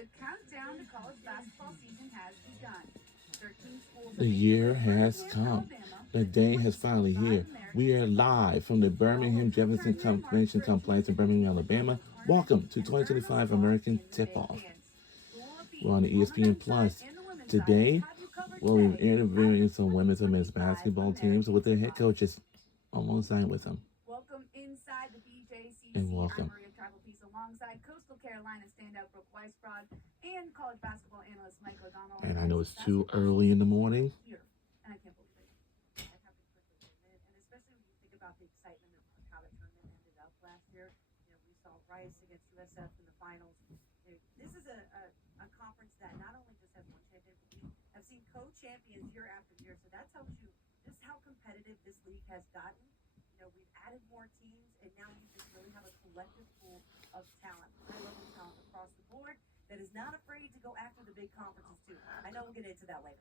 The countdown to college basketball season has begun. 13 schools The have made their way year to has Birmingham, come. Alabama The for the day has finally here. 2025 American We are Tip-Off. live from the Follow Birmingham Jefferson Turn Your Marks Convention for a Complex chance in to compete Birmingham, in the Alabama. local tournament Welcome to and earn a 2025 spot American in the Tip big Off. dance. School of We're on Beans the on the ESPN men's side Plus. and the women's side will Today, have you covered we'll be today on interviewing the some women's and men's 2025 basketball teams American with their head Tip-Off. coaches alongside with them. Welcome inside the And BJCC. I'm welcome. Maria Travelpiece alongside Coastal Carolina standout Brooke Weisbrod and college basketball analyst Mike O'Donnell And I as know it's too basketball early in the season morning. is here. And I can't believe it. It happened quickly, didn't it? And especially when you think about the excitement of how the tournament ended up last year. We saw Rice against USF in the finals. This is a conference that not only just has one champion, but we have seen co-champions year after year. So that tells you just how competitive this league has gotten. We've added more teams, and now you just really have a collective pool of talent, high-level talent across the board that is not afraid to go after the big conferences too. I know we'll get into that later.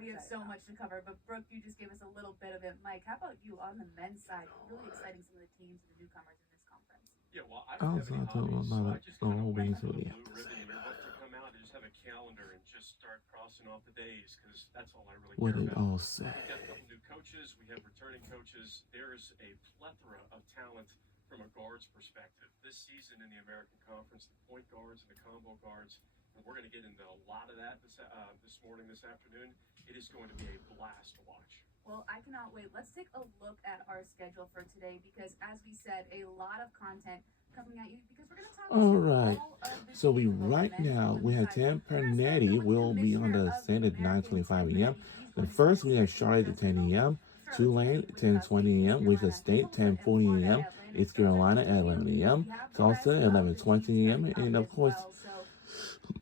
We have so much to cover, but Brooke, you just gave us a little bit of it. Mike, how about you on the men's side? Really exciting some of the teams and the newcomers in this conference. Yeah, well, I I don't was have any not talking hobbies, so I about just the kind of whole wait beans for of the the blue ribbon yearbook to come out and just have a calendar and just start crossing off the days because that's all I really What care it about. all say. We've got a couple new coaches. We have returning coaches. There's a plethora of talent from a guards perspective. This season in the American Conference, the point guards and the combo guards, and we're going to get into a lot of that this morning, this afternoon. It is going to be a blast to watch. Well, I cannot wait. Let's take a look at our schedule for today because, as we said, a lot of content coming at you because we're going to talk All to right. all of the So teams, both right men's now and we women's have side. Tam We're going to start Pernetti though with the will be on commissioner the of the stand at Americans, 9:25 Tim a.m. Pernetti. He's Then going to first join we us have right here with Charlotte us at in a 10 moment. a.m. Charlotte Tulane today at with State, 10:20 East a.m. Wake Carolina, State Tulsa, and 10:40 Florida a.m. Atlantic. East Those are the Carolina at teams. 11 a.m. We have the Tulsa rest at of the teams 11:20 a.m. coming up And of as course well. So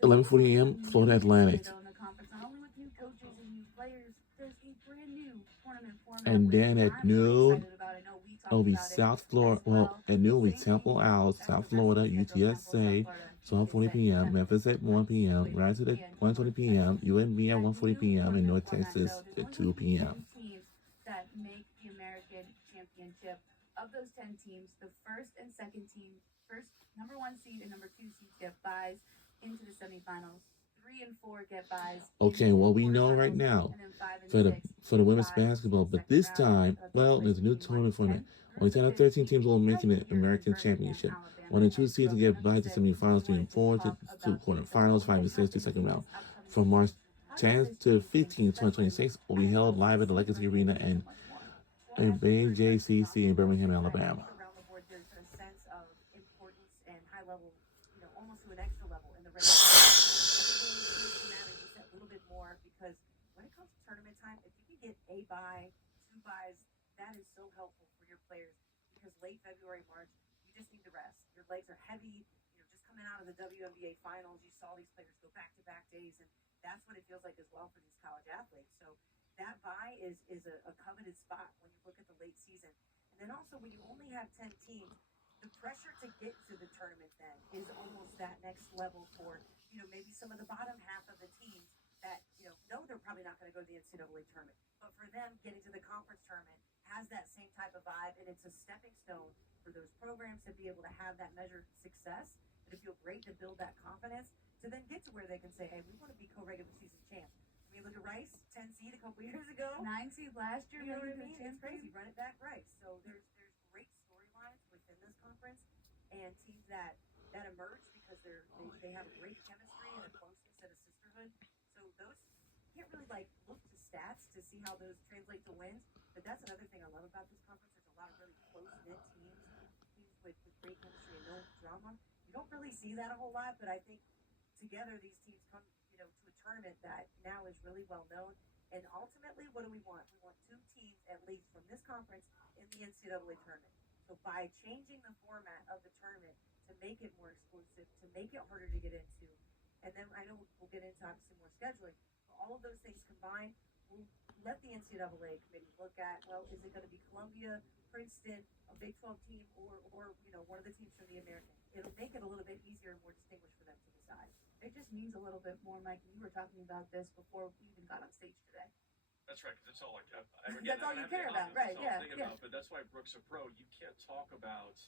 there's also 11:40 a.m. some Florida newness here Atlantic. though in the conference, not only with new coaches and new players. There's a brand new tournament format, And which then at I'm really noon excited about. I know we it'll talked be about it South as Florida. Well, well. at noon will be Same thing Temple Owls, as South the rest of Florida, the schedule: Temple, South UTSA, Florida, 12:40 UTSA, p.m. Temple, Memphis at 1 p.m. Tulane, Rice at and 1:20 North p.m. Texas. UNB at That 1:40 new p.m. in tournament North format, Texas though, there's at only 2 going to be p.m. 10 teams that make the American Championship. Of those 10 teams, the first and second team, first number one seed and number two seeds get buys into the semifinals. 3 and 4 get buys Okay, into the what we know right quarterfinals, now and then 5 and for the 6 for the get women's buys to basketball, the but second this round. time, That'll take well, place there's a new between March tournament format. 10th through Only the 10 out of 13 15th, teams will make right an here in American Birmingham, Championship. Alabama. 1 and 2 And seeds will Brooke, I get know you bye to said you semifinals, 3 and wanted to 4 talk to about the quarterfinals, 5 and 6 to happening second in round. this upcoming From March season. How does 10th this to change things, 15th, especially 2026, will be as held well live as at the team Legacy Arena tournaments and much more? Well, in as we were just BJCC talking in about, Birmingham, Brooke, I Alabama. think around the board there's a sense of importance and high level, almost to an extra level in the regular season. Everything seems to matter just that little bit more because when it comes to tournament time, if you can get a bye, two buys, that is so helpful for your players because late February, March, you just need the rest. Your legs are heavy, just coming out of the WNBA finals, you saw these players go back-to-back days, and that's what it feels like as well for these college athletes. So that bye is a coveted spot when you look at the late season. And then also when you only have 10 teams, the pressure to get to the tournament then is almost that next level for, maybe some of the bottom half of the teams that, know they're probably not going to go to the NCAA tournament. But for them, getting to the conference tournament has that same type of vibe, and it's a stepping stone for those programs to be able to have that measured success, to feel great, to build that confidence, to then get to where they can say, hey, we want to be co-regular season champs. I mean, look at Rice, 10 seed a couple years ago. 9 seed last year. You know what what I mean? It's crazy. Run it back, Rice. So there's great storylines within this conference and teams that emerge because they have a great chemistry and a closeness and a sisterhood. So those you can't really look to stats to see how those translate to wins. But that's another thing I love about this conference. There's a lot of really close knit teams with great chemistry and no drama. You don't really see that a whole lot, but I think together these teams come, to a tournament that now is really well known. And ultimately, what do we want? We want two teams at least from this conference in the NCAA tournament. So by changing the format of the tournament to make it more exclusive, to make it harder to get into, and then I know we'll get into obviously more scheduling, but all of those things combined will let the NCAA committee look at, well, is it going to be Columbia, Princeton, a Big 12 team, or one of the teams from the American? It'll make it a little bit easier and more distinguished for them to decide. It just means a little bit more, Mike. You were talking about this before we even got on stage today. That's right, because it's all That's all you care about, right? That's all I'm thinking about, but that's why Brooks a pro. You can't talk about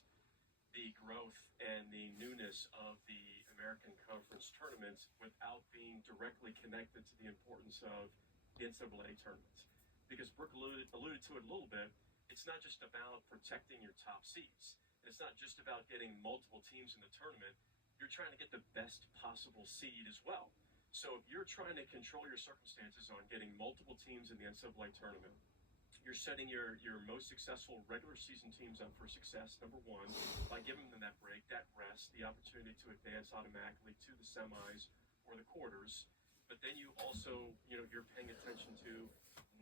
the growth and the newness of the American Conference tournaments without being directly connected to the importance of the NCAA tournaments. Because Brooke alluded to it a little bit, it's not just about protecting your top seeds. It's not just about getting multiple teams in the tournament. You're trying to get the best possible seed as well. So if you're trying to control your circumstances on getting multiple teams in the NCAA tournament, you're setting your most successful regular season teams up for success, number one, by giving them that break, that rest, the opportunity to advance automatically to the semis or the quarters. But then you also, you're paying attention to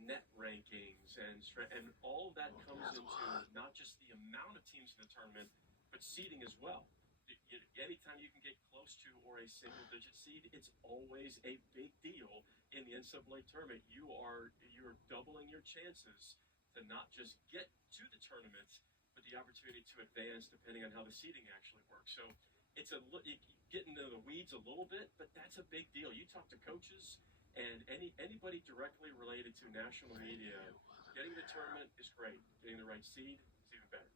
net rankings and all of that comes into not just the amount of teams in the tournament, but seeding as well. Anytime you can get close to or a single digit seed, it's always a big deal in the NCAA tournament. You're doubling your chances to not just get to the tournament, but the opportunity to advance depending on how the seeding actually works. So it's getting into the weeds a little bit, but that's a big deal. You talk to coaches and anybody directly related to national media, getting the tournament is great. Getting the right seed is even better.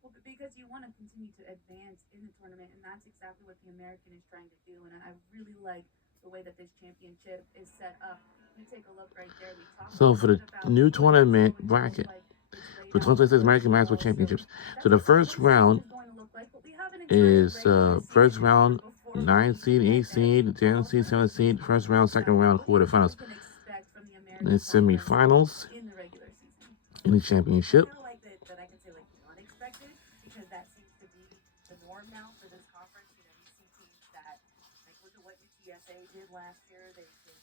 Well, because you want to continue to advance in the tournament, and that's exactly what the American is trying to do. And I really like the way that this championship is set up. You take a look right there. We talked So for the about new what it's tournament going to look bracket like. It's for laid out 2026 very American Basketball well. Championships. That's So the exactly first what round is going to look like. But we have an entire is regular first season round before 9 seed, 8 seed, 10 seed, 7 seed, first round, second round, quarterfinals, what we can expect from the and American semifinals in the regular season. in the I championship. kind of like that I can say like the unexpected because that seems to be the norm now for this conference. You see teams that like look at what UTSA did last year. They just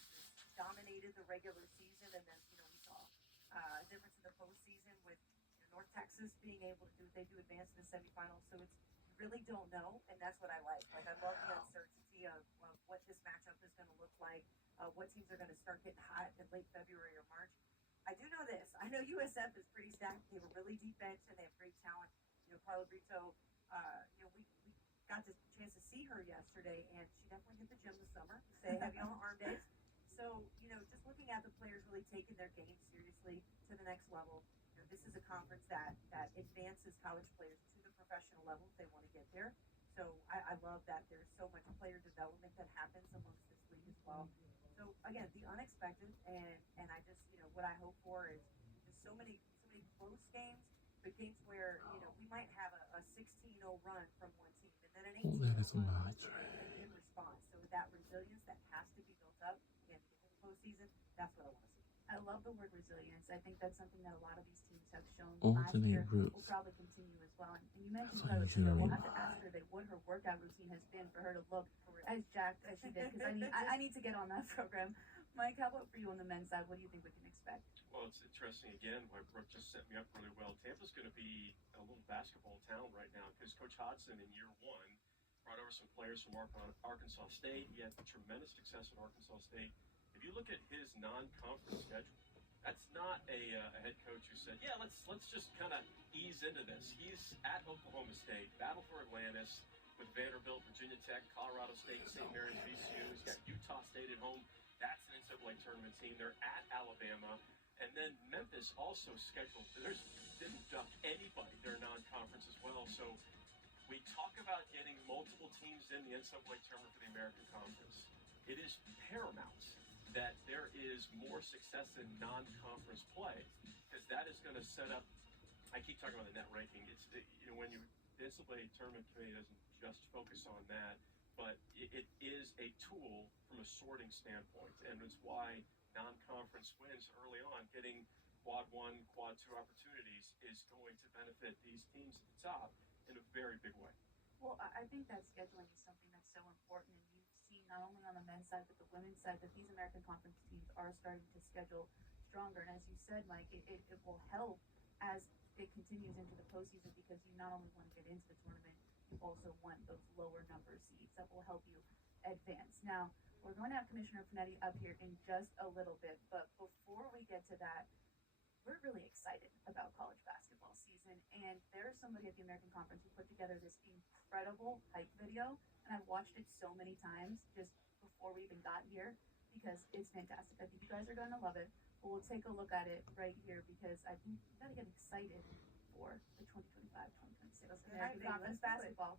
dominated the regular season, and then we saw a difference in the postseason with North Texas being able to do what they do, advance to the semifinals. So it's you really don't know, and that's what I like. Like I love the uncertainty of what this matchup is going to look like. What teams are going to start getting hot in late February or March. I do know this. I know USF is pretty stacked. They have a really deep bench and they have great talent. Carla Brito, we got the chance to see her yesterday, and she definitely hit the gym this summer. Say heavy on the arm days. So, just looking at the players really taking their game seriously to the next level. This is a conference that advances college players to the professional level if they want to get there. So I love that there's so much player development that happens amongst this league as well. So again, the unexpected, and I just what I hope for is just so many close games, but games where we might have a 16-0 run from one team and then an 18-0 That is a run match. in response. So that resilience that has to be built up again to get to the postseason, that's what I want to see. I love the word resilience. I think that's something that a lot of these teams have shown last Alternate year. routes. Will probably continue as well. And you mentioned That's how you Carla Brito. We'll generate. have to ask her what her workout routine has been for her to look as jacked as she did. Because I need to get on that program. Mike, how about for you on the men's side? What do you think we can expect? Well, it's interesting again why Brooke just set me up really well. Tampa's going to be a little basketball town right now because Coach Hodgson in year one brought over some players from Arkansas State. He had tremendous success at Arkansas State. If you look at his non-conference schedule, that's not a head coach who said, "Yeah, let's just kind of ease into this." He's at Oklahoma State, battle for Atlantis with Vanderbilt, Virginia Tech, Colorado State, St. Mary's, VCU. He's got Utah State at home. That's an NCAA tournament team. They're at Alabama. And then Memphis also scheduled. Didn't duck anybody. They're non-conference as well. So we talk about getting multiple teams in the NCAA tournament for the American Conference. It is paramount that there is more success in non-conference play because that is going to set up. I keep talking about the net ranking. It's when the NCAA tournament committee doesn't just focus on that, but it is a tool from a sorting standpoint, and it's why non-conference wins early on, getting quad 1, quad 2 opportunities is going to benefit these teams at the top in a very big way. Well, I think that scheduling is something that's so important, and you've seen not only on the men's side but the women's side that these American Conference teams are starting to schedule stronger. And as you said, Mike, it will help as it continues into the postseason because you not only want to get into the tournament, you also want those lower number seeds that will help you advance. Now, we're going to have Commissioner Panetti up here in just a little bit, but before we get to that, we're really excited about college basketball season, and there's somebody at the American Conference who put together this incredible hype video, and I've watched it so many times just before we even got here because it's fantastic. I think you guys are going to love it, but we'll take a look at it right here because I think you got to get excited for the 2025-2026 American Conference basketball.